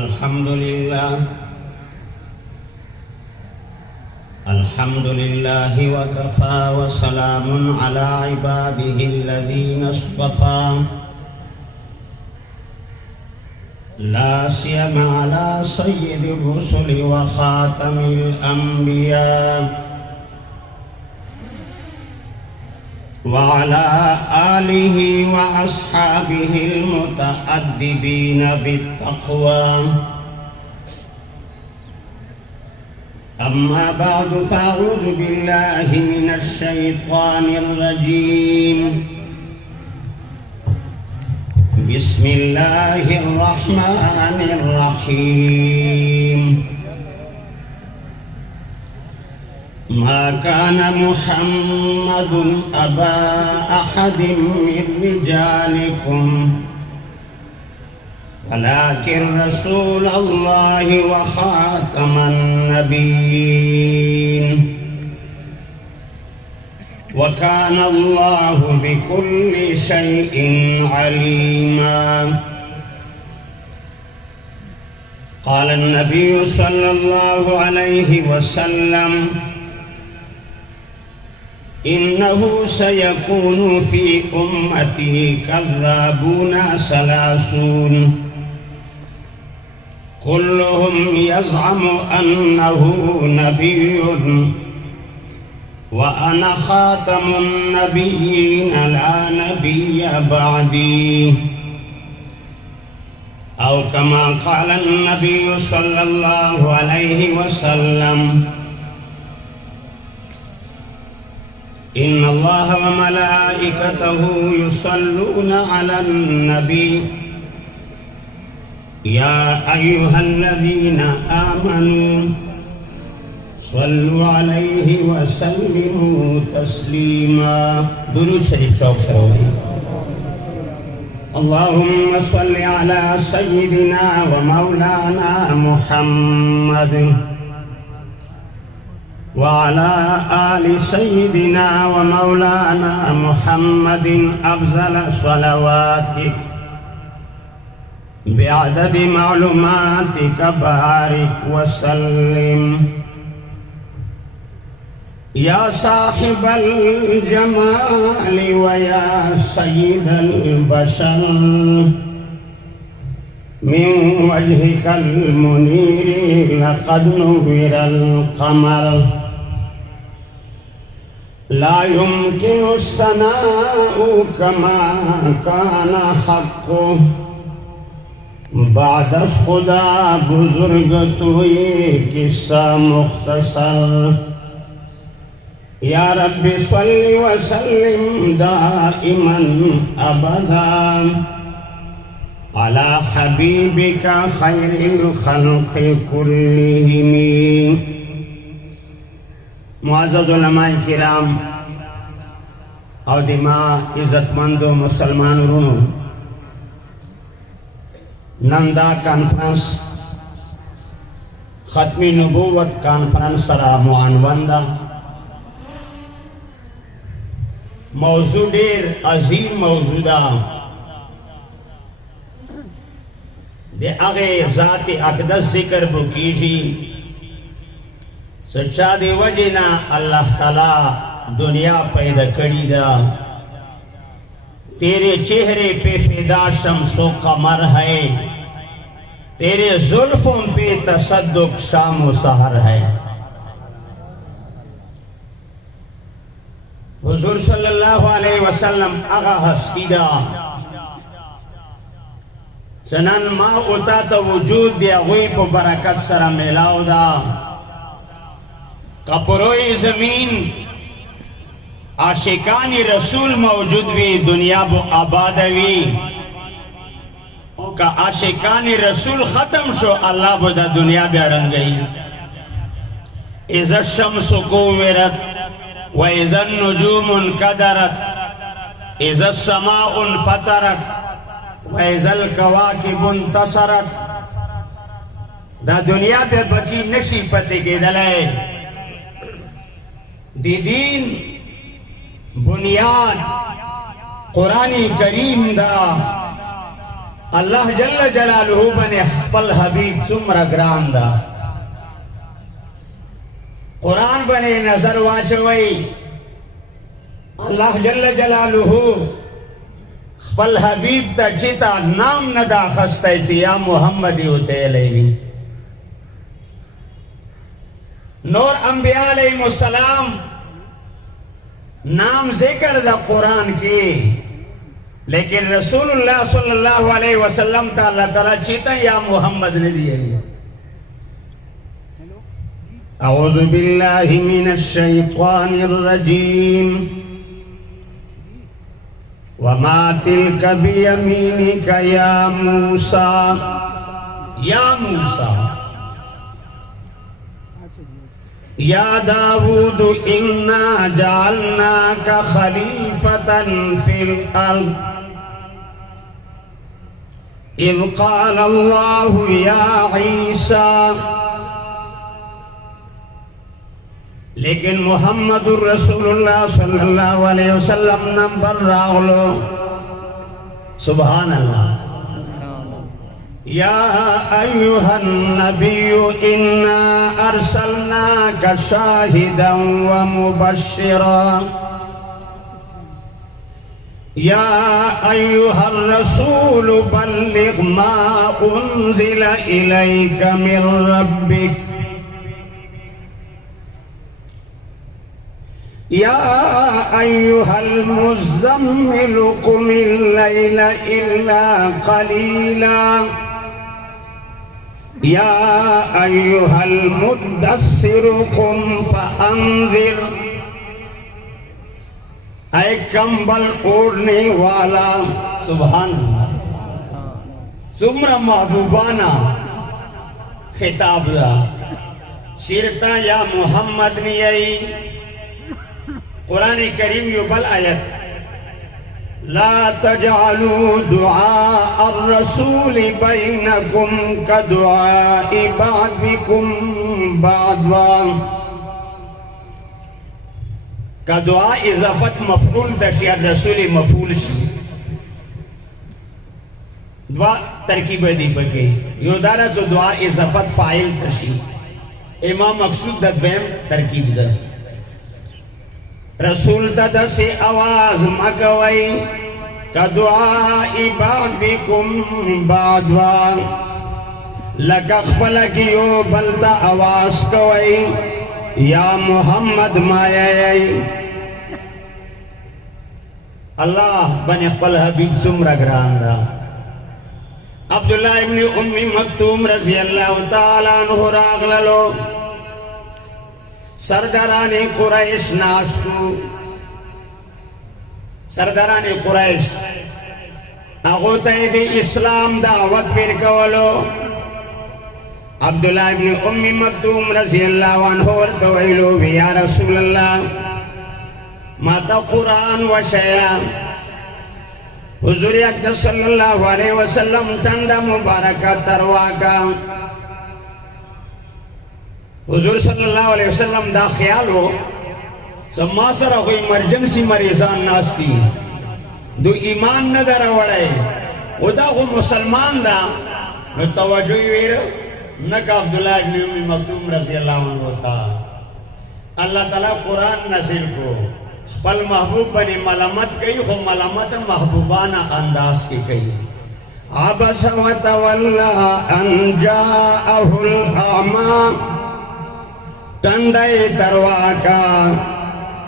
अल्हम्दुलिल्लाह वकफ़ा वसलामुन अला इबादिहिल्लज़ीना इस्तफ़ा ला सियमा अला सय्यिदिर रुसुलि व ख़ातमिल अंबिया व अला आलिहि व अस्हाबिहिल मुतअद्दिबीना बित्तक़वा अम्मा बादु फ़अऊज़ु बिल्लाहि मिनश शैतानिर रजीम बिस्मिल्लाहिर रहमानिर रहीम मा काना मुहम्मदुन अबा अहदिम मिर रिजालिकुम वलाकिन रसूलल्लाहि व खातमन नबिय्यीन व काना अल्लाहु बिकुल्लि शैइन अलीमा क़ाल नबिय्यु सल्लल्लाहु अलैहि वसल्लम इन्नहु सयकूनु फी उम्मती कज़्ज़ाबूना सलासून कुल्लुहुम यज़अमु अन्नहु नबिय्युन व अना ख़ातमुन नबिय्यीन ला नबिय्य बअदी औ कमा क़ाल नबिय्यु सल्लल्लाहु अलैहि वसल्लम इन्ना अल्लाह व मलाइकतहु युसल्लूना अलन नबी या अय्युहल्लज़ीना आमनू सल्लु अलैहि व सल्लिमू तस्लीमा। दुरूद शरीफ शौक़ से होगी। अल्लाहुम्मा सल्लि अला सय्यिदिना व मौलाना मुहम्मद व अला आलि सय्यिदिना व मौलाना मुहम्मदिन अफ़ज़ल सलवातिक बिअददि मालूमातिक बारिक व सल्लिम या साहिबल जमाली व या सय्यिदल बशर मिन वजहिकल मुनीरी लक़द नुव्विरल क़मर ला युमकिनु सनाउ कमा काना हक़्क़ु बाद खुदा बुजुर्ग तो ये किस्सा मुख्तसर या रब्बि सल्लि व सल्लिम दाइमन अबदा अला हबीबिका खैरिल खल्क़ि कुल्लिहिम। मुअज़्ज़ज़ उलमाए किराम और दिमा इज़्ज़तमंदो मुसलमान रुनो नंदा कॉन्फ्रेंस खत्मी नबूवत कॉन्फ्रेंस सरा मुआनवंदा मौजू ढेर अजीम मौजूदा दे आगे ज़ाती अक़दस जिक्र बुकीजी सच्चा दे वजना अल्लाह ताला दुनिया पैदा करी दा तेरे चेहरे पे फिदा शम्सो कमर है तेरे जुल्फों पे तसद्दुक शाम सहर है। हुजूर सल्लल्लाहु अलैहि वसल्लम आगा हस्तीदा सनन मा उता तो वजूद दिया हुई पर बरकत सरा मिलाओ दा कपरोई जमीन आशिकानी रसूल मौजूद भी दुनिया बो आबादवी का आशिकानी रसूल खत्म शो अल्लाह बुदा दुनिया बेड़न गई। इज़ा शम्सु कुव्विरत व इज़ा नुजूमुन कदरत इज़ा समाउन फतरत व इज़ा कवाकिबुन तसरत दा दुनिया पे बकी नशी पते के दले दीदीन बुनियाद कुरानी करीम दा الله جل جلاله بني خپل حبیب څومره ګران ده قرآن بني نظر واچوي الله جل جلاله خپل حبیب ته چې تا نام نه دا خسته چې یا محمد وته لوي نور انبیاء علیهم السلام نام ذکر دا قرآن کی لیکن رسول اللہ صلی اللہ علیہ وسلم تا اللہ تعالیٰ چیتا یا محمد نے دیا اعوذ باللہ من الشیطان الرجیم وما تلک بیمینک یا موسیٰ یا موسیٰ یا داود انا جعلناک خلیفتا فی الارض اذ قال اللہ یا عیسیٰ لیکن محمد رسول اللہ صلی اللہ علیہ وسلم نمبر راغلو سبحان اللہ یا ایوہ النبی انا ارسلناک شاہدا ومبشرا یا ایوہ الرسول بلغ ما انزل الیک من ربک یا ایوہ المزمل قم اللیل الا قلیلا یا ایوہ المدثر قم فانذر اے کمبل اوڑھنے والا سبحان اللہ سمرہ محبوبانا خطاب دا شیرتا یا محمد نیئی قرآن کریم یو بل آیت لا تجعلوا دعاء الرسول بینکم کدعاء بعضکم بعضا کدعاء اضافت مفعول دشی الرسول مفعول شی دعا ترکیب دی بکی یو دارا جو دعا اضافت فاعل دشی امام مقصود دا دویم ترکیب دا رسول تا سے آواز مکوئی کا دعائی بعضکم بعضا لکا خپلکیو بلتا آواز کوئی یا محمد مایائی اللہ بن خپل حبیب سمرہ گران دا عبداللہ ابن ام مکتوم رضی اللہ تعالیٰ عنہ راغللو سرداران قریش ناستو سرداران قریش اغوطه دی اسلام دعوت پیر کولو عبداللہ ابن ام مکتوم رضی اللہ عنہ ورطوئلو یا رسول اللہ ماتا قرآن و شیعہ حضور اقدس صلی اللہ علیہ وسلم تندہ مبارکہ ترواکا حضور صلی اللہ علیہ وسلم دا خیال ہو سما سره کوئی ایمرجنسی مریضان ناستی دو ایمان نه دراوړی او دا خو مسلمان دا نو توجه ویره نکا عبداللہ ابن ام مکتوم رضی اللہ عنہ تھا اللہ تعالیٰ قرآن نازل کو خپل محبوب بنی ملامت کئی خو ملامت محبوبانہ انداز کی کئی عبس وتولى ان جاءه الاعمى تندائی ترواکا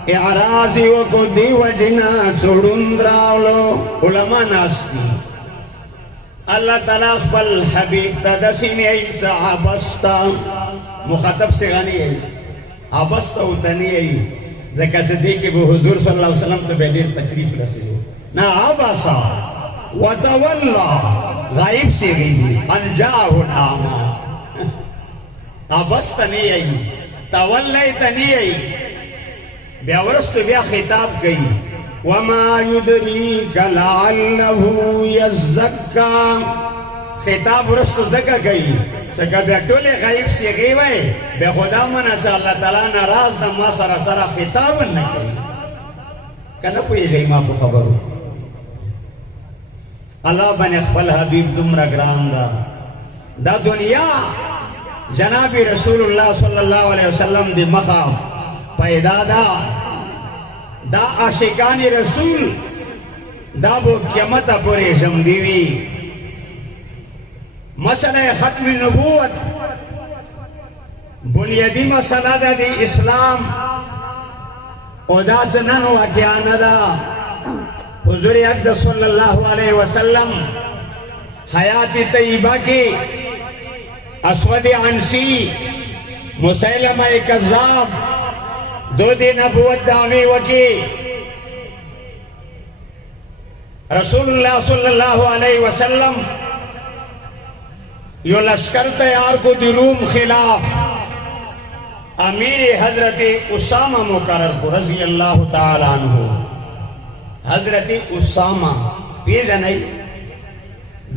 اعراضی وکو دی وجنا چھوڑندراولو علماء ناستی اللہ تعالیٰ خپل حبیب تدسین ایسا عبستا مخاطب سے غنی ہے عبستا اتنی ہے ذکر سے دیکھے وہ حضور صلی اللہ علیہ وسلم تو بہنیر تکریف رسی ہو نا عبسا وتولى غائب سے گئی دی انجاہ الاعمى عبستا نہیں ہے تولیت نہیں بیا ورستو بیا خطاب کئی وما يدریک لعلہ یزکا خطاب ورستو زکا کئی سکا بیا ٹولے غیب سی غیوے بیا خدا منا چا اللہ تعالیٰ ناراض دا ما سرا سرا خطاب نہ کئی کنا کوئی غیمہ کو خبرو अल्लाह बन खपल हबीब दुमरा ग्राम दा दुनिया जनाबी रसूलुल्लाह सल्लल्लाहु अलैहि वसल्लम दी मखा पैदा दा आशिकानी रसूल दा वो क़यामत पूरे जमदीवी मसला खत्म नबूवत बुनियादी मसला दा दी इस्लाम ओदा सनन वाक़ियान दा हुजूर अक़दस सल्लल्लाहु अलैहि वसल्लम हयात तय्यबा की अस्वद अंसी मुसैलमा कज़्ज़ाब दो दिन नबूवत दावी वकी रसूलुल्लाह सल्लल्लाहु अलैहि वसल्लम यो लश्कर तैयार को दिरूम खिलाफ अमीर हजरत उसामा मुकर्रर को रज़ी अल्लाह ताला अन्हु हजरत उसामा पीज नहीं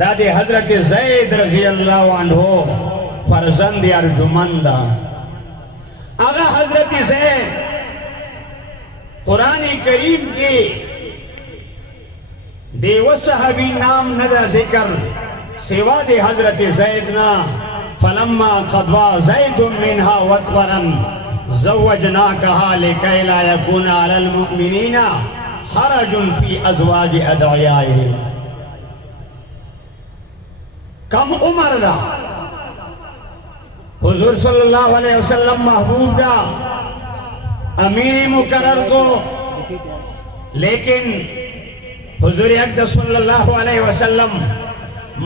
दादे हजरत ज़ैद रज़ी अल्लाह अन्हु फरजंद अर्जुमंदा आगा हजरत ज़ैद कुरान करीम के देव सहाबी नाम नदा जिक्र सिवा दे हजरत ज़ैद ना फलम्मा क़ज़ा ज़ैदुम मिन्हा वतरन ज़व्वजनाकहा लिकै ला यकूना अलल मुमिनीना हरजुन फी अज़वाज अदइयाहिम कम उम्र दा हुजूर सल्लल्लाहु अलैहि वसल्लम महबूब दा अमीर मुकर्रर को लेकिन हुजूर अक़दस सल्लल्लाहु अलैहि वसल्लम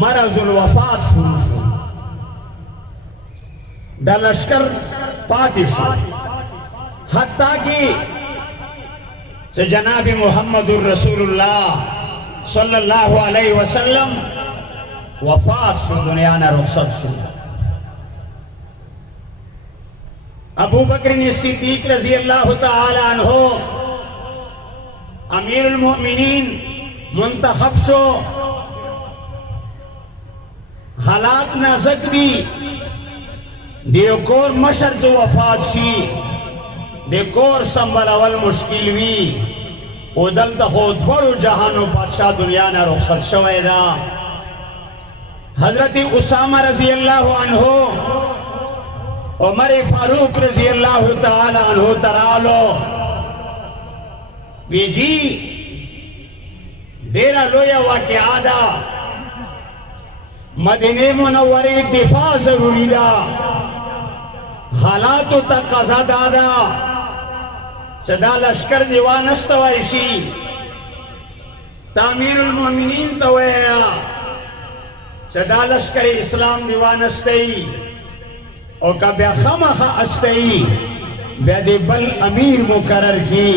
मरजुल वफात शुरू दा लश्कर पातिश हत्ता की से जनाब मुहम्मदुर रसूलुल्लाह सल्लल्लाहु अलैहि वसल्लम वफात शु दुनिया ना रुखसत शु अबू बकर सिद्दीक रज़ी अल्लाह ताला अन्हु अमीरुल मोमिनीन मुंतखब शो हालात नाज़ुक भी देवकोर मशर जो वफात शी देवकोर संबल अवल मुश्किल भी उदल तोर जहानो बादशाह दुनिया ना रुखसत शवेदा हजरत उसामा रज़ी अल्लाह अन्हु उमर फारूक रज़ी अल्लाह ताला अन्हु तरालो बीजी डेरा लोया वाक़िया दा मदीने मुनव्वरे दिफा जरूरी दा हालात तक़ाज़ा दादा सदा लश्कर दीवानस्त वैसी तामीरुल मोमिनीन तवैया सदा लश्कर इस्लाम दीवानस्तई और कब्या खमहा अस्तई बेदे बल अमीर मुकर्रर की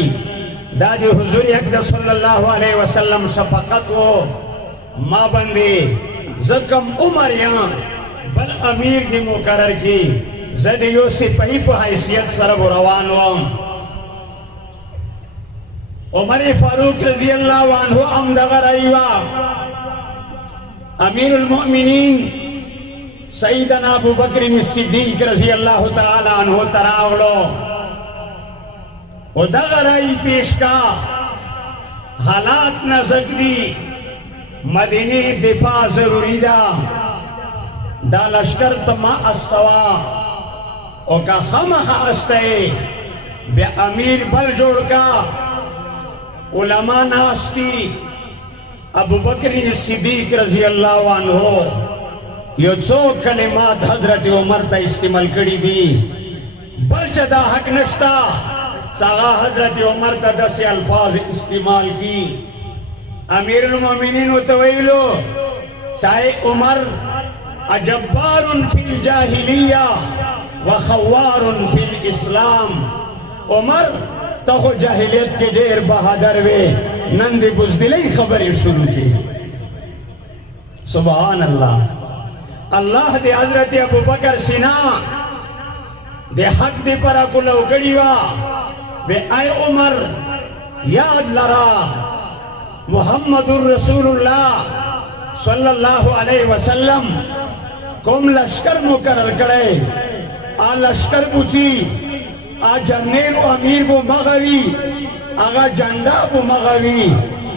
दादी हुजूर अक़दस सल्लल्लाहु अलैहि वसल्लम शफक़त वो माँ बंदे ज़कम उमर यहाँ बल अमीर की मुकर्रर की ज़दियो सिपाही पर हैसियत सरब रवान उमर फारूक रज़ी अल्लाह अन्हु अमदगर आईवा अमीरुल मोमिनीन सईदना अबू बकर सिद्दीक रज़ी अल्लाह ताला अन्हु तरावलो उदगराई पेश का हालात न ज़करी मदीने दिफा जरूरी दा लश्कर तमा अस्तवा और का खमहा अस्ते बे अमीर बल जोड़ का उलमा नास्ती अबू बकर सिद्दीक रज़ी अल्लाह अन्हु यो चो कलिमात हजरत उमर ता इस्तेमाल करी भी बलचदा हक नश्ता सागा हजरत उमर ता 10 अल्फाज इस्तेमाल की अमीरुल मोमिनीन उतवैलो चाहे उमर अजब्बारुन फिल जाहिलिया व खवारुन फिल इस्लाम उमर तो जाहिलियत के देर बहादुर वे नंद बुज़दिली खबर शुरू की सुभान अल्लाह अल्लाह दे हजरत अबू बकर सिना दे हक दे पर कुल उगड़ीवा बे आय उमर याद लरा मुहम्मदुर रसूलुल्लाह सल्लल्लाहु अलैहि वसल्लम कोम लश्कर मुकर्रर करे आ लश्कर बुची आ जर्नेल अमीर वो मगवी आगा झंडा वो मगवी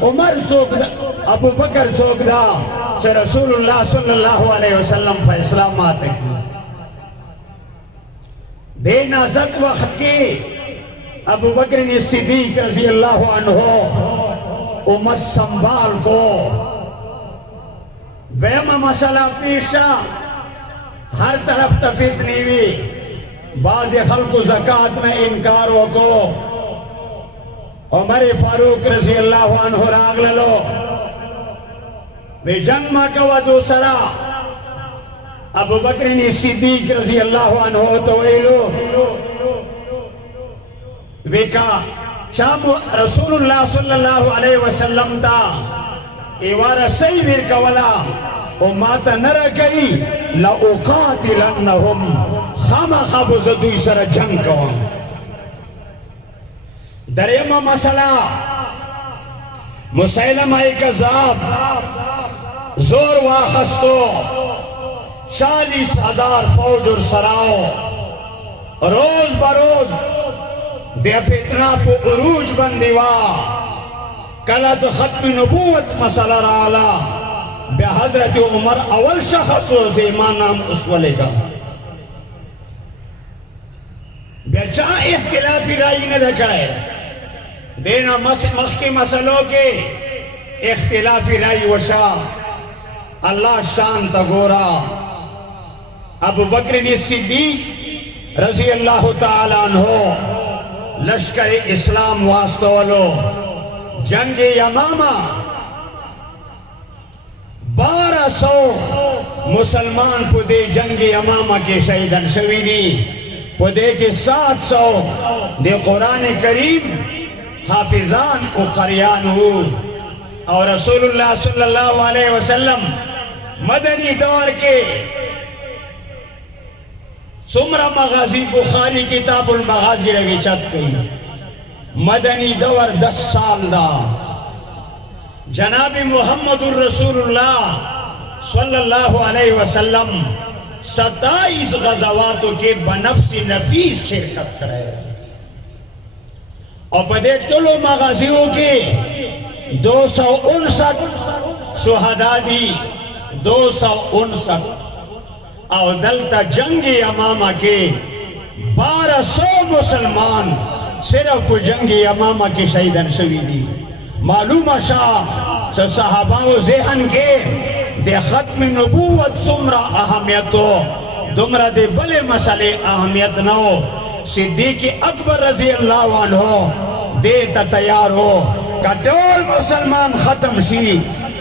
उमर सो अबू बकर सोगदा से रसूलुल्लाह सल्लल्लाहु अलैहि वसल्लम फैसला मात की दे नाज़क वक्त के अबू बकर ने सिद्दीक रज़ी अल्लाह अन्हु उम्मत संभाल को वहम मसला पेशा हर तरफ तफीत नहीं हुई बाज़ खल्क़ ज़कात में इनकार को उमर फारूक रज़ी अल्लाह अन्हु राग लो वे जंग मा कवा दूसरा अबू बकर ने सिद्दीक रज़ी अल्लाह अन्हु तो वेका चाबू रसूलुल्लाह सल्लल्लाहु अलैहि वसल्लम ता एवारा सही वीर कवला ओ माता नर गई ला उकातिलन्नहुम खामा खाबो जदुई सर जंग कवा दरेमा मसला मुसैलमा कज़्ज़ाब जोर वाखस्तो 40,000 फौज और सराओ रोज बरोज दे फितना को उरूज बंदीवा कलज खत्म नबूवत मसला राला बे हजरत उमर अवल शख्स से ईमान नाम उसवले का बेचा इख्तिलाफी राय न दिखाए देना मख्की मसलों के इख्तिलाफी राय वशा अल्लाह शान तगोरा अबू बकर सिद्दीक रज़ी अल्लाह ताला अन्हु लश्कर इस्लाम वास्तो वालो जंग यमामा 1200 मुसलमान पुदे जंग यमामा के शहीदन शवीदी पुदे के 700 दे कुरान करीम हाफिजान ओ करियान हो और रसूलुल्लाह सल्लल्लाहु अलैहि वसल्लम मदनी दौर के सुमरा मगाजी बुखारी किताबुल मगाजी रवी चत कही मदनी दौर 10 साल दा जनाबी मुहम्मदुर रसूलुल्लाह सल्लल्लाहु अलैहि वसल्लम 27 गज़वातों के बनफ्सी नफीस शिरकत करे और पदे चलो मगाजियों के 259 शुहदा दी 259 और दलता जंगी अमामा के 1200 मुसलमान सिर्फ जंगी अमामा के शहीदन शहीदी मालूम शाह सहाबाओ ज़हन के दे खत्म नबूवत सुमरा अहमियतो दुमरा दे बले मसले अहमियत न हो सिद्दीक अकबर रज़ी अल्लाह अन्हु दे तैयार हो कटोल मुसलमान खत्म सी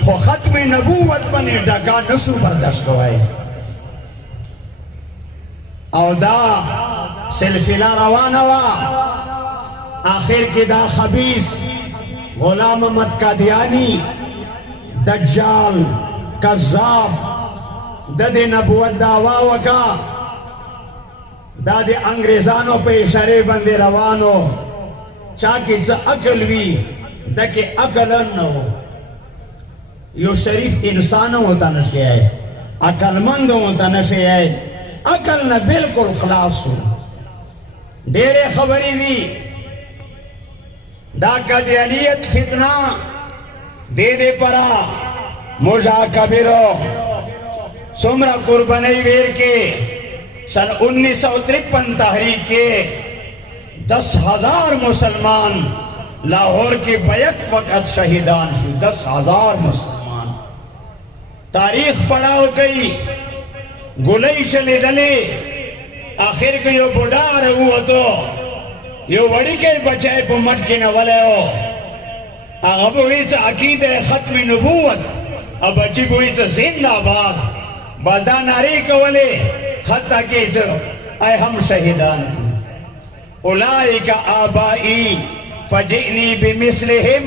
खो खत्म नबूवत बने डका नसु बर्दाश्त होए और दा सिलसिला रवाना वा आखिर के दा खबीस गुलाम अहमद कादियानी दज्जाल कज़्ज़ाब ददे नबूवत दावा वका दादे अंग्रेजानों पे इशारे बंदे रवानो चाकी च अकल भी दके अकलन न हो यो शरीफ इंसान होता नशे है अकलमंद होता नशे है अकल न बिल्कुल खलास हो डेरे खबरी दी दाका दियालियत फितना दे दे परा मुझा कबीरो सुमरा कुर्बानी वीर के सन 1953 तहरीक के 10,000 मुसलमान लाहौर के बैक वक़्त शहीदान शु 10,000 मुसलमान तारीख पड़ा हो गई गुलई चले डले आखिर को यो बुढ़ा रहो तो यो वड़ी के बचाए को मट के न वाले हो अब हुई अकीद खत्म नबूवत अब बची हुई जिंदाबाद बजा नारी को वाले हत्ता के आए हम शहीदान उलाइका आबाई फजिनी बिमिस्लिहिम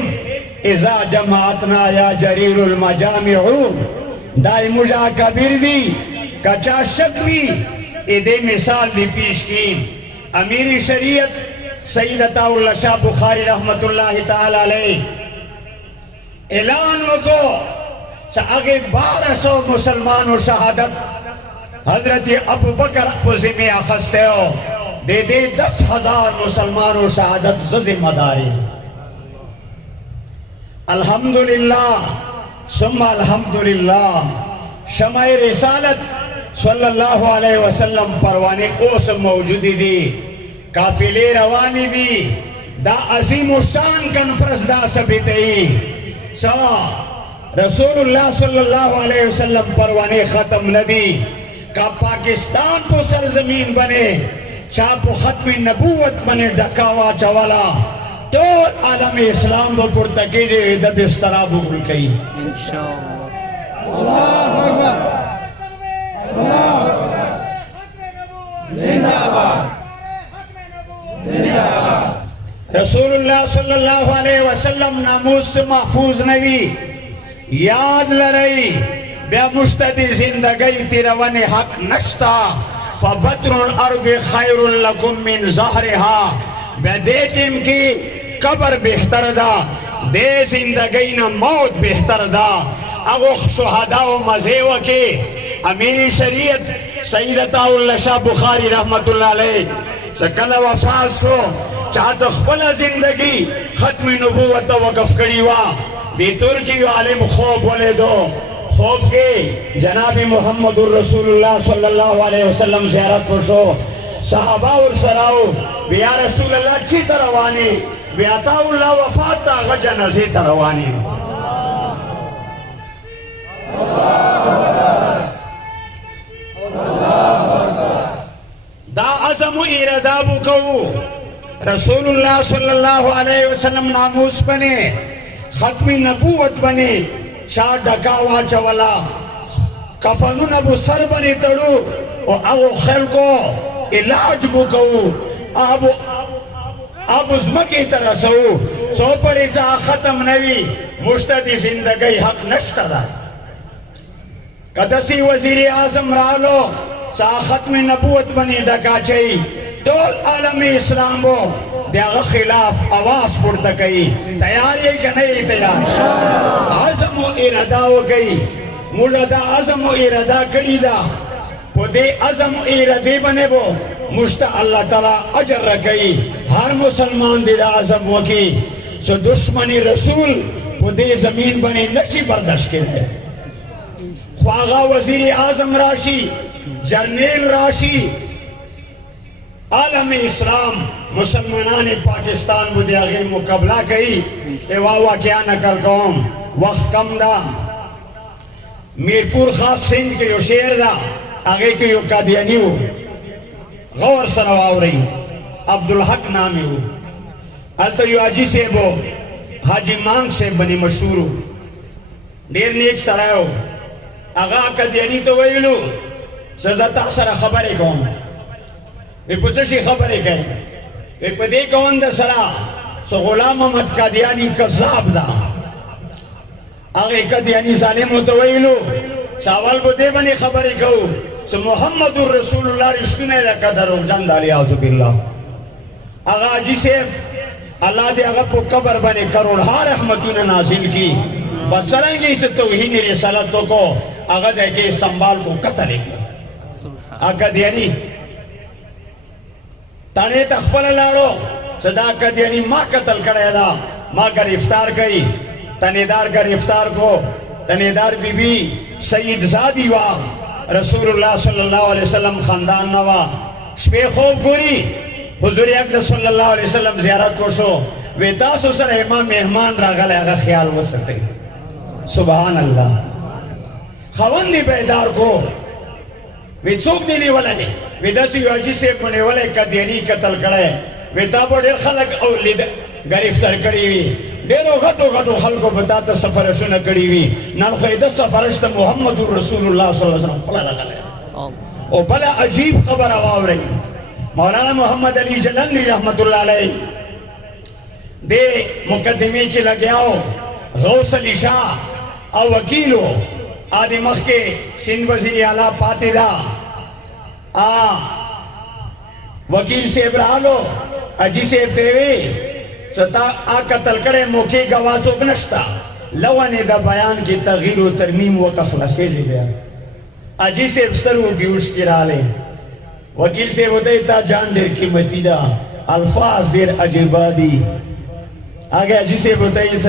इज़ा जमाअतना या जरीरुल मजामिउ दाई मुजा कबीर दी कचा शकवी इदे मिसाल दी पेश की अमीरी शरीयत सईद अताउल्लाह शाह बुखारी रहमतुल्लाहि ताला अलैहि ऐलान को आगे 1200 मुसलमानों शहादत हजरत अबू बकर को जिम्मे खस्ते हो दे दे 10,000 मुसलमानों शहादत जिम्मेदारी अल्हम्दुलिल्लाह ثم الحمدللہ شمع رسالت صلی اللہ علیہ وسلم پروانے اوس موجودی دی قافلے روانی دی دا عظیم الشان کنفرنس دا ثبتی سوا رسول اللہ صلی اللہ علیہ وسلم پروانے ختم ندی کا پاکستان کو سرزمین بنے چاپ ختم نبوت بنے ڈکاوا چوالا تو عالم اسلام و پرتکی دے دب استرا بگل کئی انشاءاللہ اللہ اکبر اللہ اکبر زندہ باد زندہ باد رسول اللہ صلی اللہ علیہ وسلم ناموس سے محفوظ نوی یاد لرئی بیا مشتدی زندگی تیرون حق نشتا فبطر الارض خیر لکم من ظہرها بیا دیتیم کی قبر بہتر دا دے زندگی نا موت بہتر دا اغوخ شہداء و مزیو کے امیر شریعت سیدتا اللہ شاہ بخاری رحمت اللہ علیہ سکل وفات شو چاہتا خپل زندگی ختم نبوت وقف کریوا دی ترکی عالم خوب بولے دو خوب کے جناب محمد الرسول اللہ صلی اللہ علیہ وسلم زیارت پرشو صحابہ اور سراؤ بیا رسول اللہ چی تروانی بیاتا اللہ وفات تا غجنزی تروانی دا عظم و ایردابو کو رسول اللہ صلی اللہ علیہ وسلم ناموس بنے ختم نبوت بنے شاہ ڈکاوا چولا کفنو نبو سر بنے تڑو او خیر کو علاج بو کو اب ازمکی ترسو سو پر ازا ختم نوی مشتدی زندگی حق نشتا دا قدسی وزیر اعظم رالو سا ختم نبوت بنی ڈکا چاہی دول عالم اسلام ہو دیاغ خلاف آواز پڑتا کئی تیاری ہے کہ نہیں تیار عظم و ارادہ ہو گئی مولدہ عظم و ارادہ کری دا پو دے عظم و ارادے بنے بو مشتا اللہ تعالیٰ اجر رکھئی ہر مسلمان دے دا عظم وکی سو دشمنی رسول پو دے زمین بنے نشی برداشت کے دے خواغا وزیر اعظم راشی جرنیل راشی عالم اسلام مسلمانان پاکستان بدے آگے مقابلہ کئی ایواوا کیا نکل قوم وقت کم دا میرپور خاص سندھ کے یو شیر دا آگے کے یو قادیانیو غور سرواو رہی عبدالحق نامی ہو التا یو حاجی سیبو حاجی مانگ سیب بنی مشہورو دیر نیک سرائیو آگا قادیانی تو ویلو سزتا سر خبری کون وی پسشی خبری کئی وی پدی کون دا سرا سو غلام احمد قادیانی کذاب دا آگے قادیانی ظالم متویلو ساول بدے بنی خبری کہو سو محمد الرسول اللہ رشتنے لکا در اغجان دالی آزو باللہ آگا جسے اللہ دے آگا پو قبر بنی کروڑہا رحمتون نازل کی بس سرنگی سے توہین رسالتوں کو آگا جائے کہ سنبال کو قتل گیا آگا دیانی تانے تخبل لارو صدا قدیانی ماں قتل کرے دا ماں گرفتار کئی تنیدار گرفتار کو تنیدار بی بی سید زادی وا رسول اللہ صلی اللہ علیہ وسلم خاندان نوا شپے خوب گوری حضور اقدس صلی اللہ علیہ وسلم زیارت کو شو ویتاسو سر امام مہمان راگل اگا خیال وستے سبحان اللہ خواندی بیدار کو وی چوک دینی والا ہے وی دسی واجی سے منے والے قدیانی قتل کرے وی تابو دیر خلق اولید گرفتار کری وی دیرو غطو خلقو بتاتا سفرشو نکڑی وی نام خیدہ سفرشتا محمد الرسول اللہ صلی اللہ علیہ وسلم پلا لگا لے او بلا عجیب خبر آواو رہی مولانا محمد علی جلندی رحمت اللہ علیہ دے مقدمی کی لگیاو غوث علی شاہ او وکیلو آدھی مخ کے سندھ وزیر اعلیٰ پاتے دا وکیل سے ابرالو اجی سے ابتوے ستا قتل کرے موقع گوازو گنشتا لوانے دا بیان کی تغییر و ترمیم وقا خلاصے لے گیا اجی سے افسر وہ گیوش کی رالے وکیل سے بتائی جان دیر قیمتی دا الفاظ دیر عجیبا دی آگے اجی سے بتائی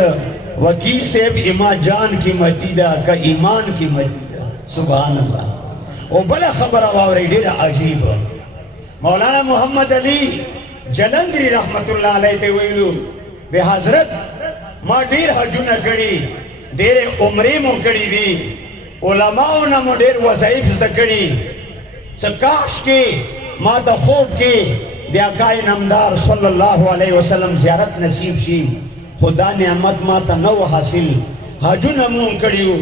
वकील साहब इमा जान की मतीदा का ईमान की मतीदा सुभान अल्लाह। ओ बड़ा खबर वावरे ढेर अजीब मौलाना मोहम्मद अली जलंधरी रहमतुल्लाह अलैहि ते वैलू बे हजरत मा ढेर हजुना कड़ी ढेर उम्रे मो कड़ी दी उलमाओ ना मो ढेर वज़ाइफ ज़कड़ी सकाश के मा द खूब के ब्याकाय नमदार सल्लल्लाहु अलैहि वसल्लम ज़ियारत नसीब शी खुदा नेमत माता नौ हासिल हजुन मुं कड़ियो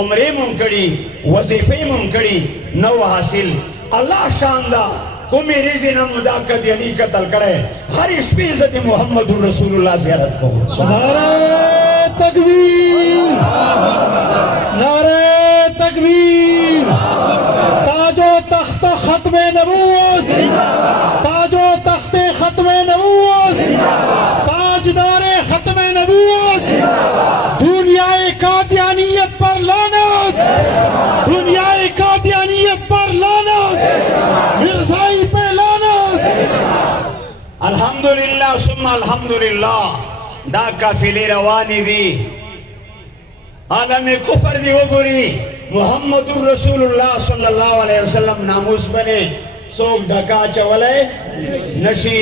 उम्रे मुं कड़ी वजीफे मुं कड़ी नौ हासिल अल्लाह शानदा को मेरे से न मुदा कद यानी कतल करे हर इसमें इज्जत मोहम्मदुर रसूलुल्लाह ज़ियारत को। नारे तकबीर, नारे तकबीर। ताजो तख्त खत्मे नबूवत, ताजो तख्ते खत्मे नबूवत, ताजदारे खत्मे नबूवत। दुनियाए कादियानियत पर लानत, दुनियाए कादियानियत पर लानत, मिर्जाई पे लानत। अल्हम्दुलिल्लाह सुम्मा अल्हम्दुलिल्लाह दा काफिले रवानी दी आलम कुफर दी वगुरी मुहम्मदुर रसूलुल्लाह सल्लल्लाहु अलैहि वसल्लम नामूस बने सोग ढका चवले नशी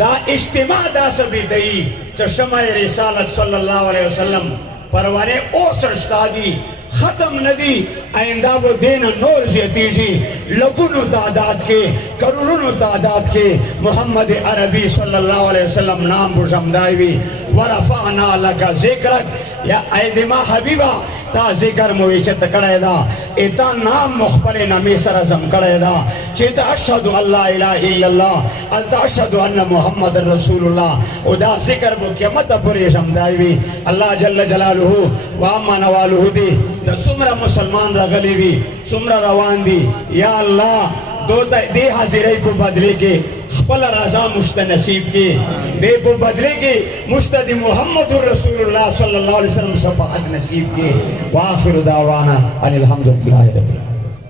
दा इज्तिमा दा सभी दई चशमाए रिसालत सल्लल्लाहु अलैहि वसल्लम परवाने ओ सरस्तादी खत्म नदी आइंदा वो दिन नूर ज़्यातीजी लकुनु तादाद के करोड़ों तादाद के मोहम्मद अरबी सल्लल्लाहु अलैहि वसल्लम नाम बुझमदाई वरफ़अना लका ज़िक्रक या ऐदिमा हबीबा ता जिक्र मुविचत कड़ेदा इता नाम मुखबरे नमी सरजम कड़ेदा चेता अशहदु अल्ला इलाहा इल्लल्लाह अल्ता अशहदु अन्ना मुहम्मद रसूलुल्लाह उदा जिक्र मुक़ियामत पुरे समदाई अल्लाह जल्ल जलालुहु व अम्मा नवालुहु दी द सुमरा मुसलमान रगली वी सुमरा रवान दी या अल्लाह दो दे हाजिरे को बदले के खपल रजा मुश्त नसीब के दे को बदले के मुस्तदी मुहम्मदुर रसूलुल्लाह सल्लल्लाहु अलैहि वसल्लम शफाअत नसीब के व आखिर दावाना अनिल हम्दुलिल्लाहि रब्बिल